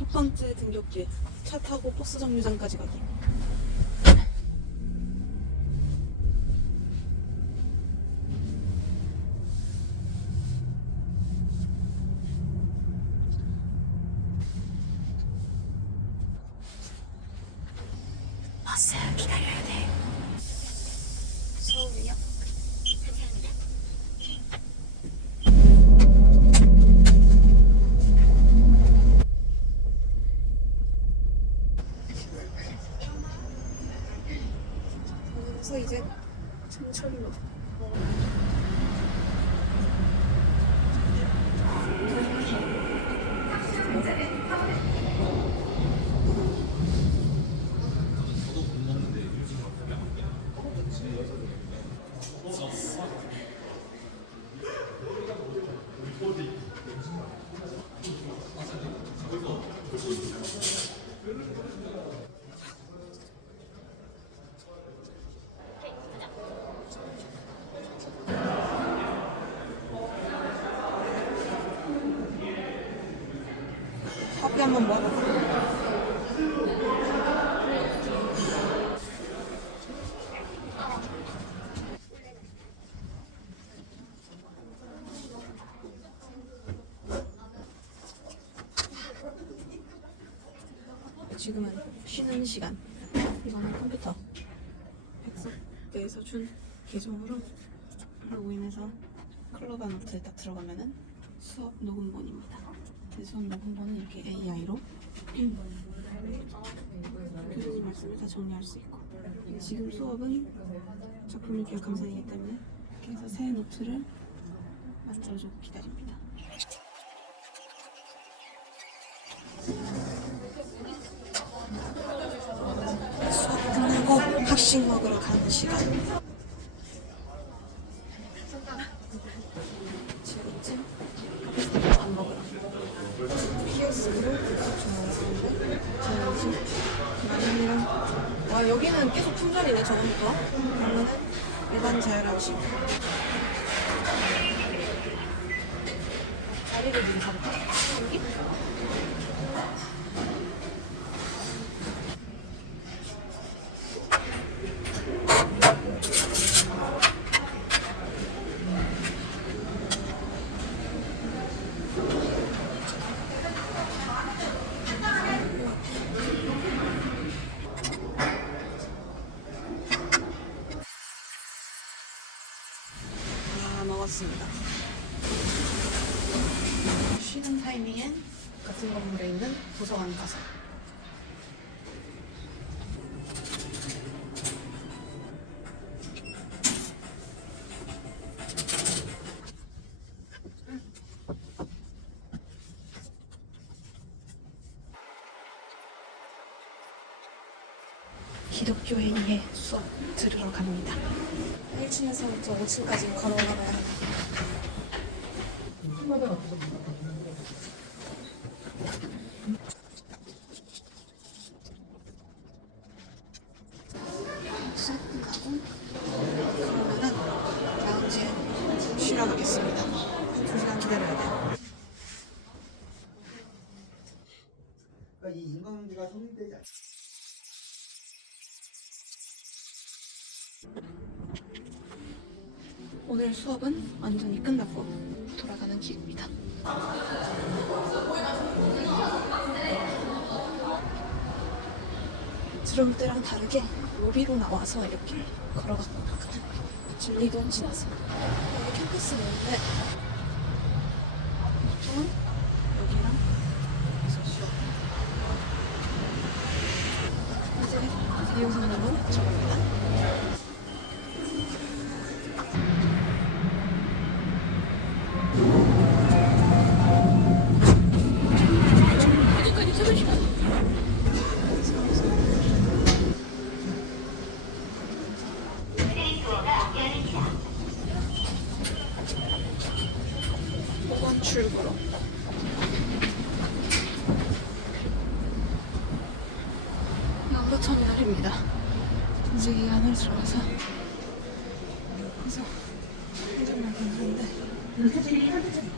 첫 번째 등굣길, 차 타고 버스 정류장까지 가기. 버스 기다려야 돼. 서울이요? 감사합니다. 그래서 이제 전철로. 커피 한번 먹어볼까? 지금은 쉬는 시간. 이거는 컴퓨터 백석대에서 준 계정으로 로그인해서 클로바노트에 딱 들어가면은 수업 녹음본입니다. 수업 녹음본은 이렇게 AI로 교수님 말씀을 다 정리할 수 있고, 지금 수업은 작품 읽기가 감산이기 때문에 이렇게 해서 새 노트를 만들어주고 기다립니다. 수업 끝나고 학식 먹으러 가는 시간. 지금쯤 밥 먹으러 키오스크로 주문하는데 저는 라면이랑, 와 여기는 계속 품절이네. 저번부터 그러면은 일반 자율한식 자리를 미리 잡을까? 여기? 먹었습니다. 쉬는 타이밍엔 같은 건물에 있는 도서관 가서 기독교회의 수업 들으러 갑니다. 1층에서부터 5층까지 걸어가봐야 합니다. 수업 끝나고 그러면은 라운지에 쉬러 가겠습니다. 2시간 기다려야 돼요. 그러니까 이 인건비가 성립되지 않. 오늘 수업은 완전히 끝났고 돌아가는 길입니다. 들어올 때랑 다르게 로비로 나와서 이렇게 걸어갔거든요. 진리동 지나서 여기 캠퍼스가 있는데 보통은 여기랑 여기서 수업. 이제 이호선님은 저겁니다. 출구로 연구터미널입니다. 이제 이 안을 들어가서 그래서 한잔만 봤는데 도착지를 선택하세요.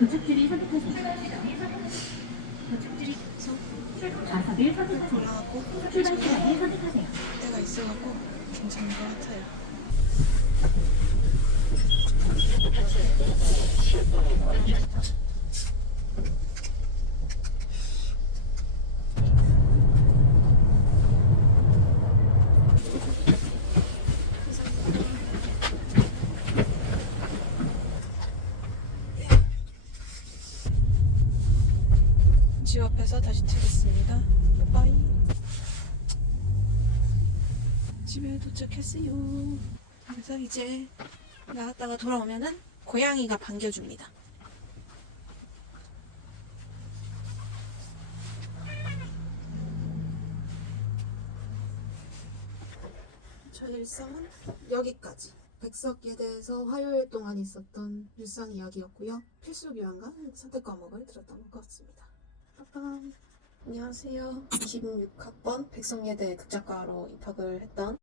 도착지를 선택하세요. 그래서 버스를 선택하세요. 올라가고 출발 시간을 선택하세요. 때가 있어갖고 괜찮은 것 같아요. 집 앞에서 다시 트겠습니다. 바이. 집에 도착했어요. 그래서 이제 나갔다가 돌아오면은 고양이가 반겨줍니다. 저의 일상은 여기까지. 백석예대에서 화요일 동안 있었던 일상 이야기였고요. 필수 교양과 선택 과목을 들었던 것 같습니다. 빠밤. 안녕하세요. 26학번 백석예대 극작과로 입학을 했던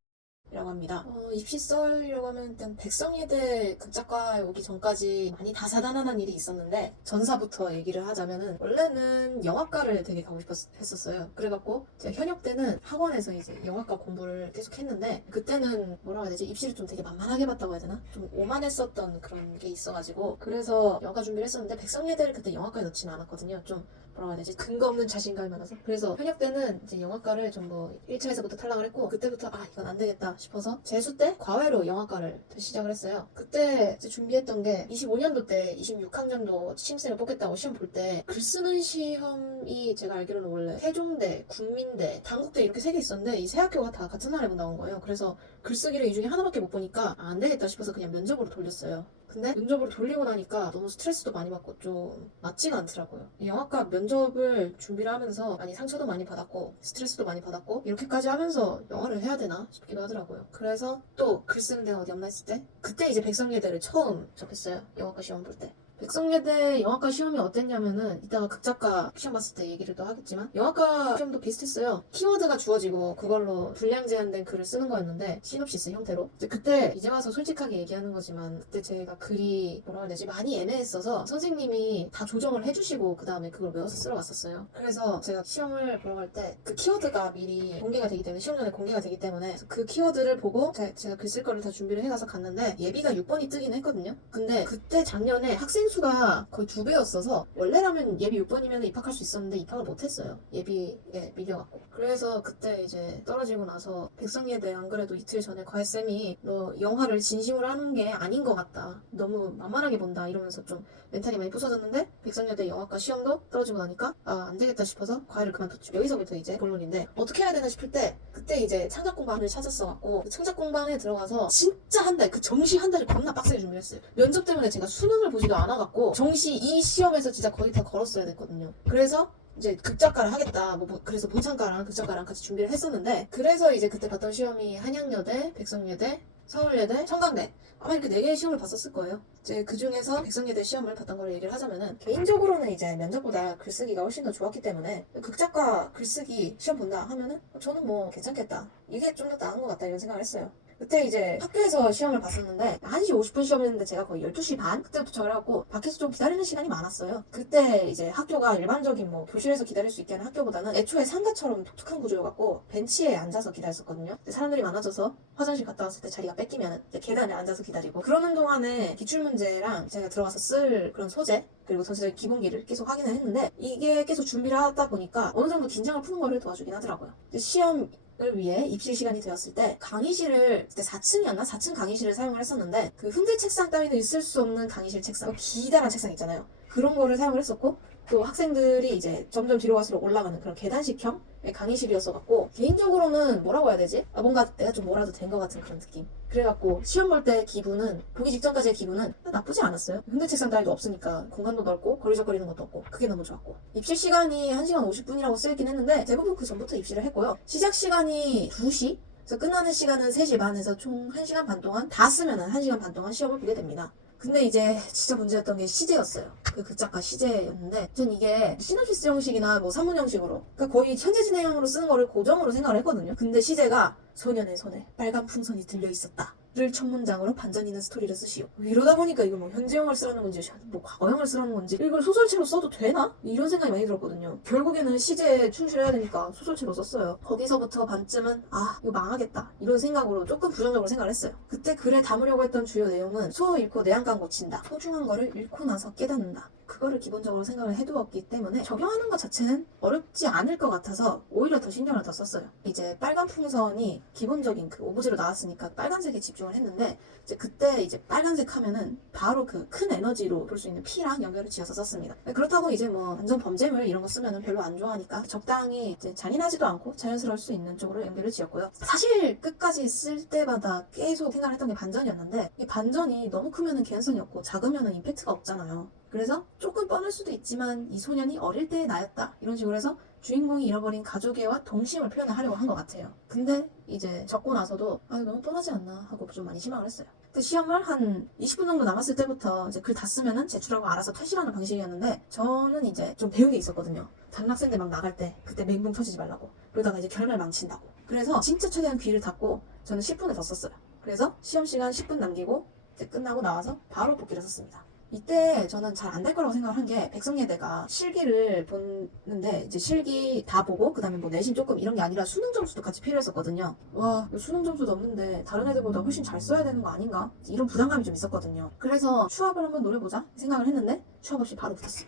이라고 합니다. 입시 썰이라고 하면 일단 백석예대 극작과에 오기 전까지 많이 다사다난한 일이 있었는데 전사부터 얘기를 하자면은 원래는 영화과를 되게 가고 했었어요. 그래갖고 제가 현역 때는 학원에서 이제 영화과 공부를 계속 했는데 그때는 뭐라고 해야 되지? 입시를 좀 되게 만만하게 봤다고 해야 되나? 좀 오만했었던 그런 게 있어가지고 그래서 영화 준비를 했었는데 백석예대를 그때 영화과에 넣지는 않았거든요. 좀 뭐라고 해야 되지? 근거 없는 자신감이 많아서. 그래서 현역 때는 이제 영화과를 전부 1차에서부터 탈락을 했고 그때부터 이건 안 되겠다 싶어서 재수 때 과외로 영화과를 시작을 했어요. 그때 이제 준비했던 게 25년도 때 26학년도 신입생을 뽑겠다고 시험 볼 때 글 쓰는 시험이 제가 알기로는 원래 세종대, 국민대, 단국대 이렇게 3개 있었는데 이 세 학교가 다 같은 날에만 나온 거예요. 그래서 글쓰기를 이 중에 하나밖에 못 보니까 안 되겠다 싶어서 그냥 면접으로 돌렸어요. 근데 면접으로 돌리고 나니까 너무 스트레스도 많이 받고 좀 맞지가 않더라고요. 영화과 면접을 준비를 하면서 많이 상처도 많이 받았고 스트레스도 많이 받았고 이렇게까지 하면서 영화를 해야 되나 싶기도 하더라고요. 그래서 또 글 쓰는 데가 어디 없나 했을 때 그때 이제 백석예대를 처음 접했어요. 영화과 시험 볼 때. 백석예대 영화과 시험이 어땠냐면은 이따가 극작과 시험 봤을 때 얘기를 또 하겠지만 영화과 시험도 비슷했어요. 키워드가 주어지고 그걸로 분량 제한된 글을 쓰는 거였는데 시놉시스 형태로 그때 이제 와서 솔직하게 얘기하는 거지만 그때 제가 글이 뭐라고 해야 되지? 많이 애매했어서 선생님이 다 조정을 해주시고 그 다음에 그걸 외워서 쓰러 갔었어요. 그래서 제가 시험을 보러 갈 때 그 키워드가 미리 공개가 되기 때문에 시험 전에 공개가 되기 때문에 그 키워드를 보고 제가 글 쓸 거를 다 준비를 해가서 갔는데 예비가 6번이 뜨긴 했거든요. 근데 그때 작년에 학생 수가 거의 2배였어서 원래라면 예비 6번이면 입학할 수 있었는데 입학을 못했어요. 예비에 밀려갖고. 그래서 그때 이제 떨어지고 나서 백석예대 안 그래도 이틀 전에 과외쌤이 너 영화를 진심으로 하는 게 아닌 것 같다. 너무 만만하게 본다 이러면서 좀 멘탈이 많이 부서졌는데 백석예대 영화과 시험도 떨어지고 나니까 안 되겠다 싶어서 과외를 그만뒀죠. 여기서부터 이제 본론인데 어떻게 해야 되나 싶을 때 그때 이제 창작공방을 찾았어갖고 그 창작공방에 들어가서 진짜 한 달, 그 정시 한 달을 겁나 빡세게 준비했어요. 면접 때문에 제가 수능을 보지도 않아갖고 정시 이 시험에서 진짜 거의 다 걸었어야 됐거든요. 그래서 이제 극작가를 하겠다. 그래서 문창가랑 극작가랑 같이 준비를 했었는데 그래서 이제 그때 봤던 시험이 한양여대, 백석예대, 서울예대, 청강대 아마 이렇게 4개의 시험을 봤었을 거예요. 이제 그 중에서 백석예대 시험을 봤던 걸 얘기를 하자면은 개인적으로는 이제 면접보다 글쓰기가 훨씬 더 좋았기 때문에 극작가 글쓰기 시험 본다 하면은 저는 뭐 괜찮겠다. 이게 좀 더 나은 것 같다 이런 생각을 했어요. 그때 이제 학교에서 시험을 봤었는데 1시 50분 시험이었는데 제가 거의 12시 반? 그때부터 저래갖고 밖에서 좀 기다리는 시간이 많았어요. 그때 이제 학교가 일반적인 뭐 교실에서 기다릴 수 있게 하는 학교보다는 애초에 상가처럼 독특한 구조여갖고 벤치에 앉아서 기다렸었거든요. 사람들이 많아져서 화장실 갔다 왔을 때 자리가 뺏기면 계단에 앉아서 기다리고 그러는 동안에 기출문제랑 제가 들어가서 쓸 그런 소재 그리고 전체적인 기본기를 계속 확인을 했는데 이게 계속 준비를 하다 보니까 어느 정도 긴장을 푸는 거를 도와주긴 하더라고요. 시험 을 위해 입실 시간이 되었을 때 강의실을 그때 4층이었나? 4층 강의실을 사용을 했었는데 그 흔들 책상 따위는 있을 수 없는 강의실 책상 기다란 책상 있잖아요. 그런 거를 사용을 했었고 또 학생들이 이제 점점 뒤로 갈수록 올라가는 그런 계단식형의 강의실이었어갖고 개인적으로는 뭐라고 해야 되지? 뭔가 내가 좀 뭐라도 된 것 같은 그런 느낌. 그래갖고 시험 볼 때 기분은 보기 직전까지의 기분은 나쁘지 않았어요. 흔들 책상 따위도 없으니까 공간도 넓고 거리적거리는 것도 없고 그게 너무 좋았고 입실 시간이 1시간 50분이라고 쓰이긴 했는데 대부분 그 전부터 입실을 했고요. 시작 시간이 2시 그래서 끝나는 시간은 3시 반에서 총 1시간 반 동안 다 쓰면은 1시간 반 동안 시험을 보게 됩니다. 근데 이제 진짜 문제였던 게 시제였어요. 그 극작가 시제였는데 전 이게 시놉시스 형식이나 뭐 산문 형식으로 그러니까 거의 현재 진행형으로 쓰는 거를 고정으로 생각을 했거든요. 근데 시제가 소년의 손에 빨간 풍선이 들려 있었다 를 첫 문장으로 반전 있는 스토리를 쓰시오. 이러다 보니까 이거 뭐 현재형을 쓰라는 건지 뭐 과거형을 쓰라는 건지 이걸 소설체로 써도 되나? 이런 생각이 많이 들었거든요. 결국에는 시제에 충실해야 되니까 소설체로 썼어요. 거기서부터 반쯤은 아 이거 망하겠다 이런 생각으로 조금 부정적으로 생각을 했어요. 그때 글에 담으려고 했던 주요 내용은 소 잃고 내안감 고친다. 소중한 거를 잃고 나서 깨닫는다. 그거를 기본적으로 생각을 해두었기 때문에 적용하는 것 자체는 어렵지 않을 것 같아서 오히려 더 신경을 더 썼어요. 이제 빨간 풍선이 기본적인 그 오브제로 나왔으니까 빨간색에 집중을 했는데 이제 그때 이제 빨간색 하면은 바로 그 큰 에너지로 볼 수 있는 P랑 연결을 지어서 썼습니다. 그렇다고 이제 뭐 완전 범죄물 이런 거 쓰면은 별로 안 좋아하니까 적당히 이제 잔인하지도 않고 자연스러울 수 있는 쪽으로 연결을 지었고요. 사실 끝까지 쓸 때마다 계속 생각을 했던 게 반전이었는데 이 반전이 너무 크면은 개연성이 없고 작으면은 임팩트가 없잖아요. 그래서 조금 뻔할 수도 있지만 이 소년이 어릴 때의 나였다 이런 식으로 해서 주인공이 잃어버린 가족애와 동심을 표현을 하려고 한 것 같아요. 근데 이제 적고 나서도 아 너무 뻔하지 않나 하고 좀 많이 실망을 했어요. 근데 시험을 한 20분 정도 남았을 때부터 이제 글 다 쓰면은 제출하고 알아서 퇴실하는 방식이었는데 저는 이제 좀 배운 게 있었거든요. 다른 학생들 막 나갈 때 그때 맹붕 터지지 말라고 그러다가 이제 결말 망친다고. 그래서 진짜 최대한 귀를 닫고 저는 10분을 더 썼어요. 그래서 시험 시간 10분 남기고 이제 끝나고 나와서 바로 복기를 썼습니다. 이때 저는 잘 안 될 거라고 생각을 한 게 백성예대가 실기를 보는데 이제 실기 다 보고 그 다음에 뭐 내신 조금 이런 게 아니라 수능 점수도 같이 필요했었거든요. 와 수능 점수도 없는데 다른 애들보다 훨씬 잘 써야 되는 거 아닌가? 이런 부담감이 좀 있었거든요. 그래서 추합을 한번 노려보자 생각을 했는데 추합 없이 바로 붙었어요.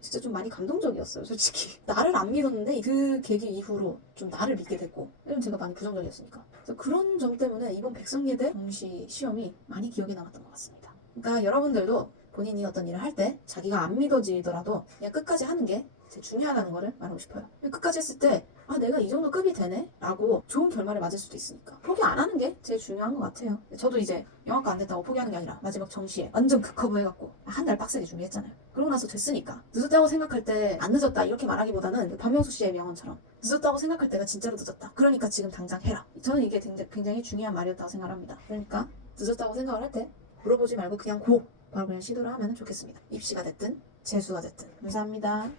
진짜 좀 많이 감동적이었어요 솔직히. 나를 안 믿었는데 그 계기 이후로 좀 나를 믿게 됐고 왜냐면 제가 많이 부정적이었으니까. 그래서 그런 점 때문에 이번 백성예대 공시 시험이 많이 기억에 남았던 것 같습니다. 그러니까 여러분들도 본인이 어떤 일을 할 때 자기가 안 믿어지더라도 그냥 끝까지 하는 게 제일 중요하다는 거를 말하고 싶어요. 끝까지 했을 때 아 내가 이 정도 급이 되네? 라고 좋은 결말을 맞을 수도 있으니까 포기 안 하는 게 제일 중요한 것 같아요. 저도 이제 영화과 안 됐다고 포기하는 게 아니라 마지막 정시에 완전 극커브 해갖고 한 달 빡세게 준비했잖아요. 그러고 나서 됐으니까 늦었다고 생각할 때 안 늦었다 이렇게 말하기보다는 박명수 씨의 명언처럼 늦었다고 생각할 때가 진짜로 늦었다. 그러니까 지금 당장 해라. 저는 이게 굉장히 중요한 말이었다고 생각합니다. 그러니까 늦었다고 생각을 할 때 물어보지 말고 그냥 바로 그냥 시도를 하면 좋겠습니다. 입시가 됐든 재수가 됐든. 감사합니다.